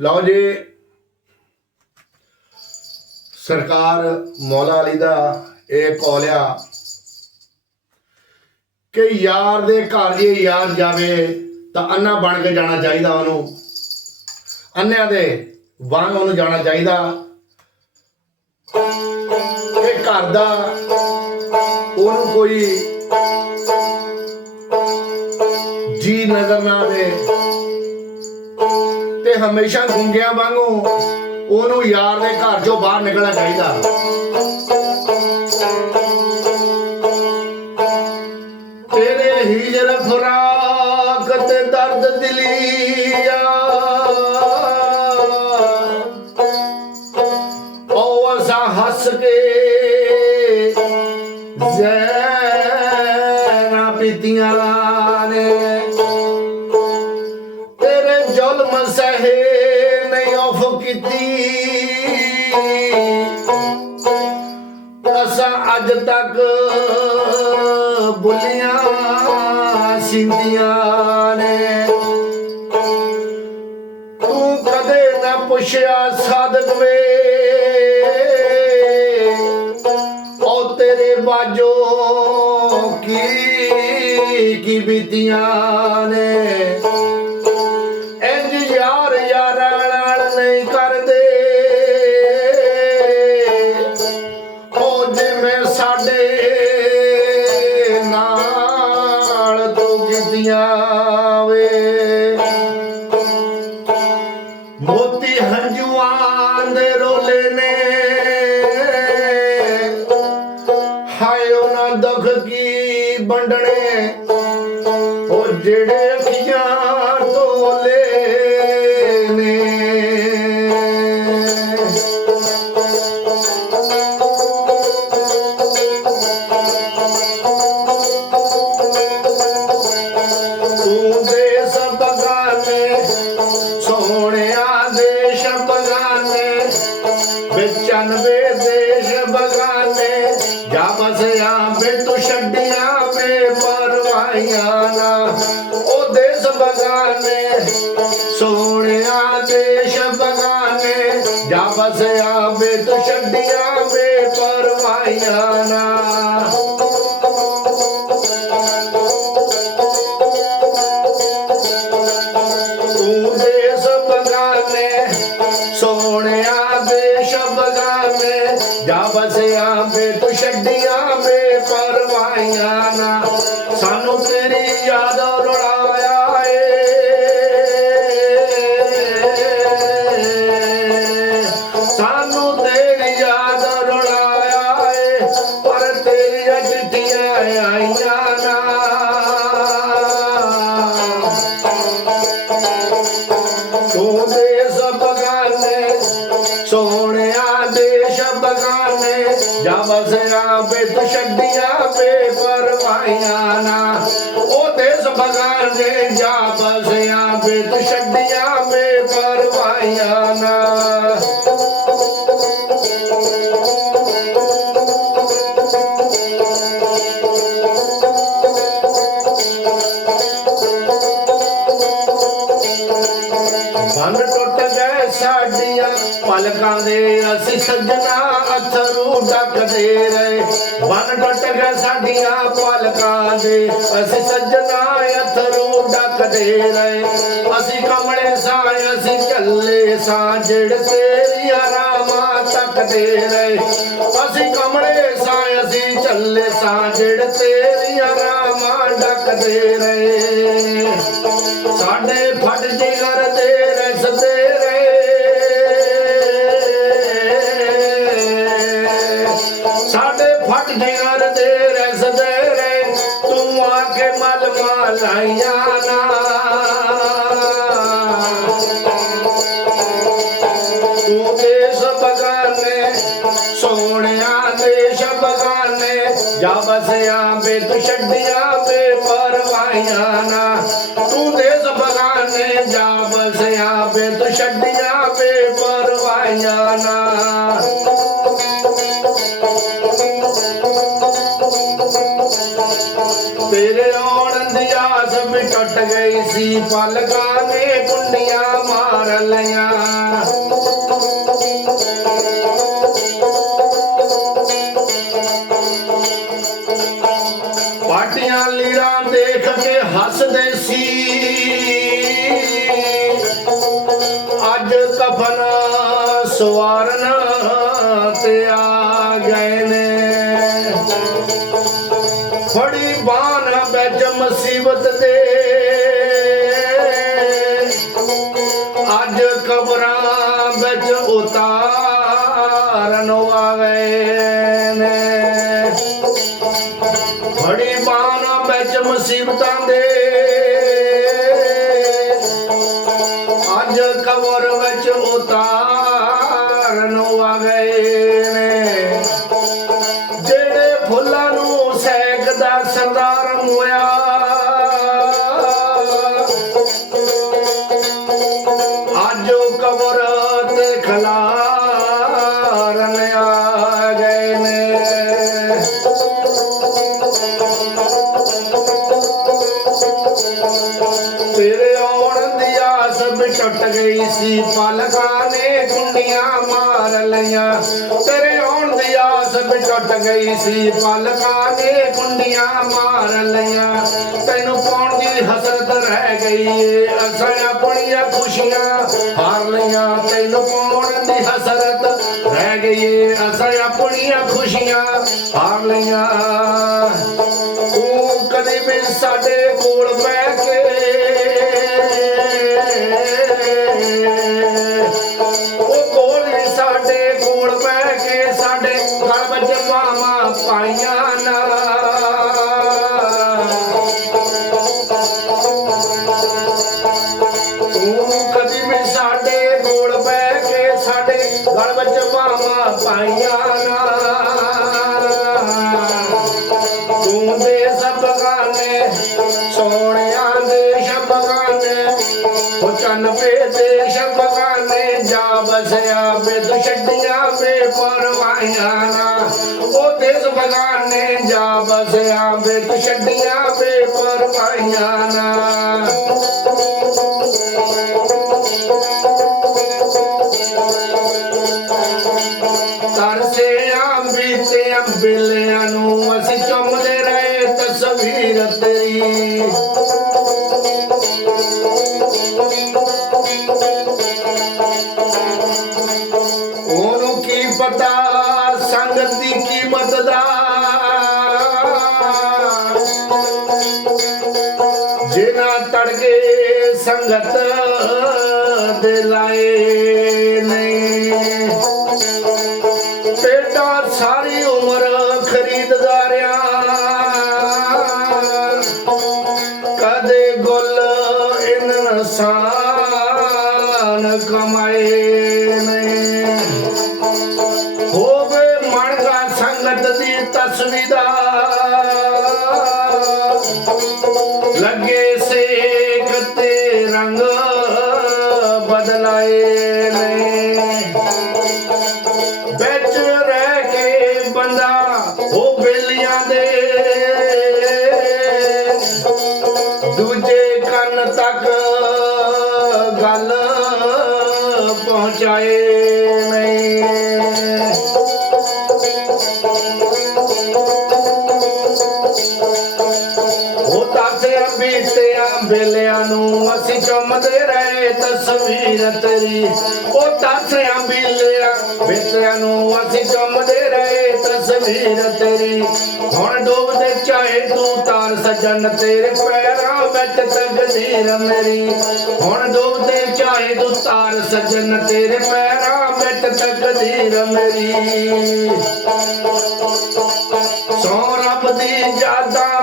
ਲਓ ਜੀ। ਸਰਕਾਰ ਮੌਲਾ ਅਲੀ ਦਾ ਇਹ ਕੌਲਿਆ ਕਿ ਯਾਰ ਦੇ ਘਰ ਜੇ ਯਾਰ ਜਾਵੇ ਤਾਂ ਅੰਨਾ ਬਣ ਕੇ ਜਾਣਾ ਚਾਹੀਦਾ ਉਹਨੂੰ। ਅੰਨਿਆਂ ਦੇ ਵਾਂਗ ਉਹਨੂੰ ਜਾਣਾ ਚਾਹੀਦਾ। ਇਹ ਘਰ ਦਾ ਉਹਨੂੰ ਕੋਈ ਜੀ ਨਜ਼ਰ ਨਾ ਆਵੇ। ਤੇ ਹਮੇਸ਼ਾ ਗੁੰਗਿਆਂ ਵਾਂਗੂ ਉਹਨੂੰ ਯਾਰ ਦੇ ਘਰ ਚੋਂ ਬਾਹਰ ਨਿਕਲਣਾ ਚਾਹੀਦਾ। ਤੇਰੇ ਹੀਜਰ ਫਰਾਕ ਜ਼ੁਲਮ ਸਹੇ ਨਹੀਂ ਔਫ ਕੀਤੀ। ਅਸਾਂ ਅੱਜ ਤੱਕ ਬੁੱਲੀਆਂ ਸਿੰਦੀਆਂ ਨੇ। ਤੂੰ ਕਦੇ ਨਾ ਪੁੱਛਿਆ ਸਾਦਕ ਵੇ। ਉਹ ਤੇਰੇ ਬਾਜੋ ਕੀ ਕੀ ਬੀਤੀਆਂ ਨੇ। ਉਹ ਜਿਹੜੇ ਅੱਖੀਆਂ ਢੋਲੇ ਨੇ ਪਰਵਾਈਆਂ ਉਹ ਦੇਸ਼ ਬਗਾਨੇ ਸੋਹਣਿਆ ਦੇਸ਼ ਬਗਾਨੇ ਜਾ ਬਸਿਆ ਵੇ ਤੂੰ ਛੱਡਿਆ ਵੇ ਪਰਵਾਈਆਂ ਵਸਿਆ ਬਿਤ ਛੱਡੀਆਂ ਬੇ ਪਰਵਾਈਆਂ ਨਾ। ਉਹ ਦੇਸ ਬਗਾਨੇ ਜਾ ਵਸਿਆ ਬਿਤ ਛੱਡੀਆਂ ਬੇ ਪਰਵਾਈਆਂ ਨਾ। ਡੱਕਦੇ ਰਹੇ। ਬੰਨ ਟੁੱਟ ਗਏ ਸਾਡੀਆਂ ਪਲਕਾਂ ਦੇ। ਅਸੀਂ ਸੱਜਣਾ ਅਥਰੂ ਡੱਕਦੇ ਰਹੇ। ਅਸੀਂ ਕਮਲੇ ਸਾਂ ਅਸੀਂ ਚੱਲੇ ਸਾਂ ਜੜ ਤੇਰੀ ਆਰਾਮਾਂ ਤੱਕਦੇ ਰਹੇ। ਅਸੀਂ ਕਮਲੇ ਸਾਂ ਅਸੀਂ ਚੱਲੇ ਸਾਂ ਜੜ ਤੇਰੀ ਆਰਾਮਾਂ ਡੱਕਦੇ ਰਹੇ। ਸਾਡੇ ਫਟ ਜਿਗਰ ਸਾਡੇ ਫਟ ਜਿਗਰ ਦੇ ਰਸਦੇ ਰੇ ਤੂੰ ਆ ਕੇ ਮਲ ਮਾਲਾਈਆਂ ਨਾ। ਤੂੰ ਦੇਸ ਬਗਾਨੇ, ਸੋਹਣਿਆ ਦੇਸ਼ ਬਗਾਨੇ, ਜਾ ਬਸਿਆ ਬੇ ਤੂੰ ਛੱਡਿਆ ਬੇ ਪਰਵਾਈਆਂ ਨਾ। ਤੂੰ ਦੇਸ ਬਗਾਨੇ, ਜਾ ਬਸਿਆ ਬੇ ਤੂੰ ਛੱਡਿਆ ਬੇ ਪਰਵਾਈਆਂ ਨਾ। ਟੁੱਟ ਗਈ ਸੀ ਪਲਕਾਂ ਨੇ ਕੁੰਡੀਆਂ ਮਾਰ ਲਈਆਂ। ਪਾਟੀਆਂ ਲੀਰਾਂ ਦੇਖ ਕੇ ਹੱਸਦੇ ਸੀ। ਅੱਜ ਕਫਨ ਸਵਾਰਨ ਤੇ ਆ ਗਏ ਨੇ। ਫੜੀ ਬਾਣ ਵਿੱਚ ਮੁਸੀਬਤ ਦੇ ਅੱਜ ਕਬਰਾਂ ਵਿੱਚ ਉਤਾਰਨ ਆ ਗਏ ਨੇ। ਫੜੀ ਬਾਣ ਵਿੱਚ ਮੁਸੀਬਤਾਂ ਦੇ। ਅੱਜ ਕਬਰ ਵਿੱਚ ਉਤਾਰਨ ਆਸ ਗਈ ਸੀ। ਪਲਕਾਂ ਨੇ ਕੁੰਡੀਆਂ ਮਾਰ ਲਈਆਂ। ਤੇਰੇ ਆਉਣ ਦੀ ਆਸ ਵਿਛਟ ਗਈ ਸੀ। ਪਲਕਾਂ ਨੇ ਕੁੰਡੀਆਂ ਮਾਰ ਲਈਆਂ। ਤੈਨੂੰ ਪਾਉਣ ਦੀ ਹਸਰਤ ਰਹਿ ਗਈ ਏ। ਅਸਾਂ ਆਪਣੀਆਂ ਖੁਸ਼ੀਆਂ ਹਾਰ ਲਈਆਂ। ਤੈਨੂੰ ਪਾਉਣ ਦੀ ਹਸਰਤ ਰਹਿ ਗਈ ਏ। ਅਸਾਂ ਆਪਣੀਆਂ ਖੁਸ਼ੀਆਂ ਹਾਰ ਲਈਆਂ। ਤੂੰ ਕਦੇ ਵੀ ਸਾਡੇ ਕੋਲ ਉਹ ਪੇ ਦੇ ਸ਼ਬਗਾਨੇ ਜਾ ਬਸਿਆ ਬਿਦ ਛੱਡੀਆਂ ਬੇ ਪਰਵਾਈਆਂ ਨਾ। ਉਹ ਦੇਸ ਬਗਾਨੇ ਜਾ ਬਸਿਆ ਬਿਦ ਛੱਡੀਆਂ ਬੇ ਪਰਵਾਈਆਂ ਨਾ। ਤਰਸੇ ਅੰਬੀ ਤੇ ਅੰਬਿਲਿਆਂ ਨੂੰ ਅਸੀਂ ਚੁੰਮਦੇ ਰਹੇ ਤਸਵੀਰ ਤੇਰੀ। सकत दिलाए नहीं. ਦੂਜੇ ਕੰਨ ਤੱਕ ਗੱਲ ਪਹੁੰਚਾਏ ਨਹੀਂ। ਉਹ ਤਾਸਿਆਂ ਬੀਲਿਆਂ ਬੀਤਿਆਂ ਨੂੰ ਅਸੀਂ ਚੁੰਮਦੇ ਰਹੇ ਤਸਵੀਰ ਤੇਰੀ। ਹੁਣ ਡੋਬਦੇ ਚਾਹੇ ਤੂੰ ਤਾਰ ਸਜਣ ਤੇਰੇ ਪੈਰਾਂ ਵਿੱਚ ਤਕਦੀਰ ਮੇਰੀ। ਹੁਣ ਡੋਬਦੇ ਚਾਹੇ ਤੂੰ ਤਾਰ ਸਜਣ ਤੇਰੇ ਪੈਰਾਂ ਵਿੱਚ ਤਕਦੀਰ ਮੇਰੀ। ਸੋ ਰੱਬ ਦੀ ਯਾਦਾਂ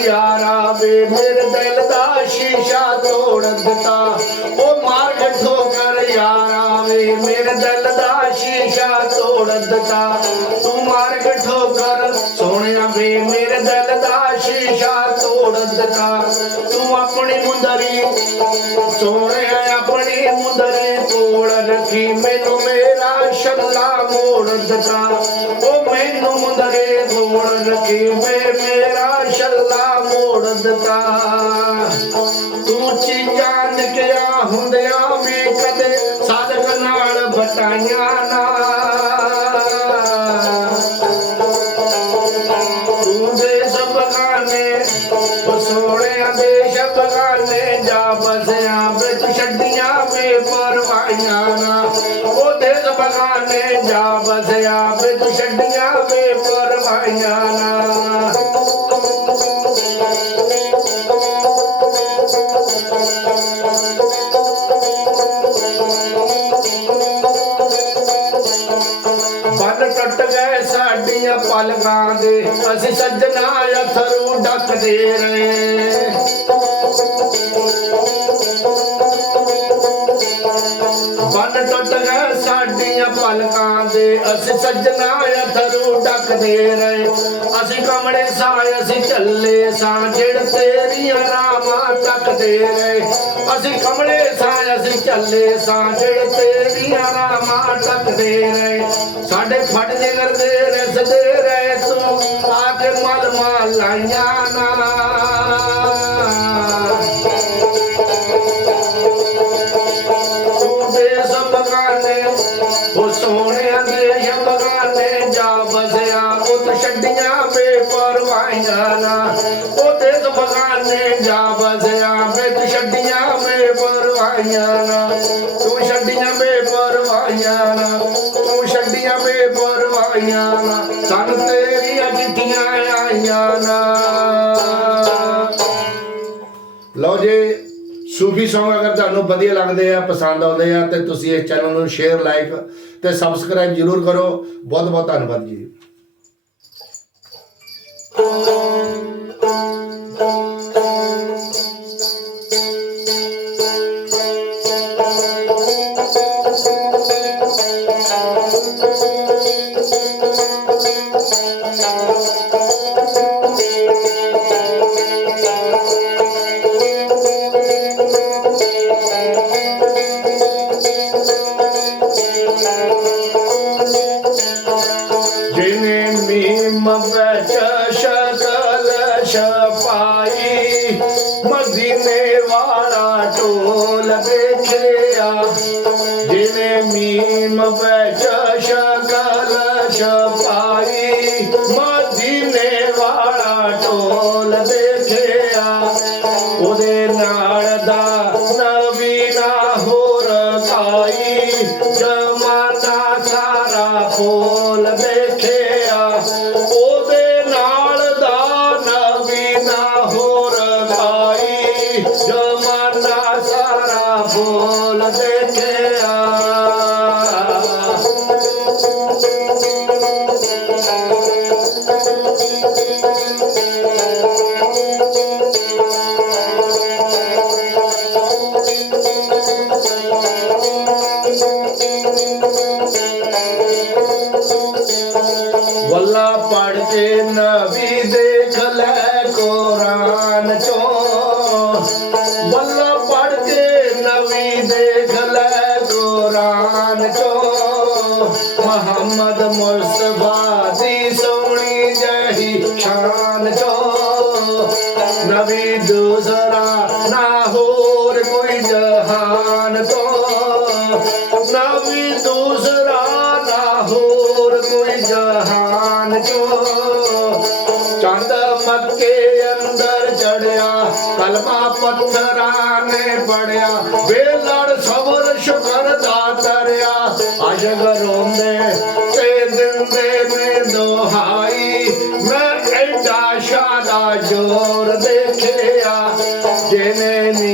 ਯਾਰਾ ਵੇ ਮੇਰੇ ਦਿਲ ਦਾ ਸ਼ੀਸ਼ਾ ਤੋੜ ਦਿੱਤਾ। ਉਹ ਮਾਰ ਠੋਕਰ ਯਾਰਾ ਵੇ ਮੇਰੇ ਦਿਲ ਦਾ ਸ਼ੀਸ਼ਾ ਤੋੜ ਦਿੱਤਾ। ਤੂੰ ਮਾਰ ਠੋਕਰ ਸੋਹਣਿਆ ਵੇ ਮੇਰੇ ਦਿਲ ਦਾ ਸ਼ੀਸ਼ਾ ਤੋੜ ਦਿੱਤਾ। ਤੂੰ ਆਪਣੀ ਮੁੰਦਰੀ, ਸੋਹਣਿਆ ਆਪਣੀ ਮੁੰਦਰੀ ਤੋੜ ਰੱਖੀ। ਮੈਨੂੰ ਮੇਰਾ ਛੱਲਾ ਮੋੜ ਦਿੱਤਾ। ਕੋਲ ਮੇਰਾ ਛੱਲਾ ਮੋੜ ਦਿੱਤਾ ਤੂੰ ਚੀਜ਼ਾਂ ਨਿਕਿਆ ਹੁੰਦਿਆਂ ਵੀ ਕਦੇ ਸਾਧਕ ਨਾਲ ਬਟਾਈਆਂ ਸਬਗਾਨੇ ਜਾ ਛੱਡੀਆਂ ਵੇ ਪਰਵਾਈਆਂ ਨਾ। ਬੰਨ ਟੁੱਟ ਗਏ ਸਾਡੀਆਂ ਪਲਕਾਂ ਦੇ, ਅਸੀਂ ਸੱਜਣਾ ਅਥਰੂ ਡੱਕਦੇ ਰਹੇ। ਪਲਕਾਂ ਦੇ ਅਸੀਂ ਸੱਜਣਾ ਅਥਰੂ ਡੱਕਦੇ ਰਹੇ। ਅਸੀਂ ਕਮੜੇ ਸਾਂ ਅਸੀਂ ਚੱਲੇ ਸਾਂ ਜਿਹੜੇ ਤੇਰੀਆਂ ਰਾਵਾਂ ਤੱਕਦੇ ਰਹੇ। ਅਸੀਂ ਕਮੜੇ ਸਾਂ ਅਸੀਂ ਚੱਲੇ ਸਾਂ ਜਿਹੜੇ ਤੇਰੀਆਂ ਰਾਵਾਂ ਤੱਕਦੇ ਰਹੇ। ਸਾਡੇ ਫੜ ਨਿਕਲਦੇ ਰਸਦੇ ਰਹੇ ਤੂੰ ਆ ਕੇ ਮਲ ਮਾਲਾਈਆਂ ਨਾ। ਤੂੰ ਦੇ ਸੋਹਣਿਆਂ ਦੇ ਇਹ ਜਾ ਬਸਿਆ ਉਹ ਛੱਡੀਆਂ ਬੇ ਪਰਵਾਈਆਂ ਨਾ। ਉਹ ਦੇ ਬਗਾਨੇ ਜਾ ਬਸਿਆ ਬੇ ਛੱਡੀਆਂ ਬੇ ਪਰਵਾਈਆਂ ਨਾ। ਤੂੰ ਛੱਡੀਆਂ ਬੇ ਪਰਵਾਈਆਂ ਨਾ, ਤੂੰ ਛੱਡੀਆਂ ਬੇ ਪਰਵਾਈਆਂ ਨਾ। ਸਨ ਤੇਰੀਆਂ ਚਿੱਠੀਆਂ ਆਈਆਂ ਨਾ। ਸੂਫੀ Song ਅਗਰ ਤੁਹਾਨੂੰ ਵਧੀਆ ਲੱਗਦੇ ਆ, ਪਸੰਦ ਆਉਂਦੇ ਆ, ਤੇ ਤੁਸੀਂ ਇਸ ਚੈਨਲ ਨੂੰ ਸ਼ੇਅਰ ਲਾਈਕ ਤੇ ਸਬਸਕ੍ਰਾਈਬ ਜਰੂਰ ਕਰੋ। ਬਹੁਤ ਬਹੁਤ ਧੰਨਵਾਦ ਜੀ। ਨਾਲ ਦਾ ਨਵੀਨਾ ਕੁਰਾਨ ਚੋਂ ਮੁਹੰਮਦ ਮੁਸਤਫਾ ਦੀ ਸੋਹਣੀ ਜਹੀ ਸ਼ਾਨ ਚੋਂ ਨਬੀ ਦੂਸਰਾ ਨਾ ਹੋਰ ਕੋਈ ਜਹਾਨ ਤੋਂ ਨਬੀ ਦੂਸਰਾ ਨਾ ਹੋਰ ਕੋਈ ਜਹਾਨ ਚੋਂ ਚੰਦ ਮੱਕੇ ਅੰਦਰ ਚੜਿਆ, ਕਲਮਾ ਪੱਥਰਾਂ ਨੇ ਪੜਿਆ ਬੇਲੜ ਸਬਰ ਸ਼ੁਕਰ মোর দেখে জেনে নি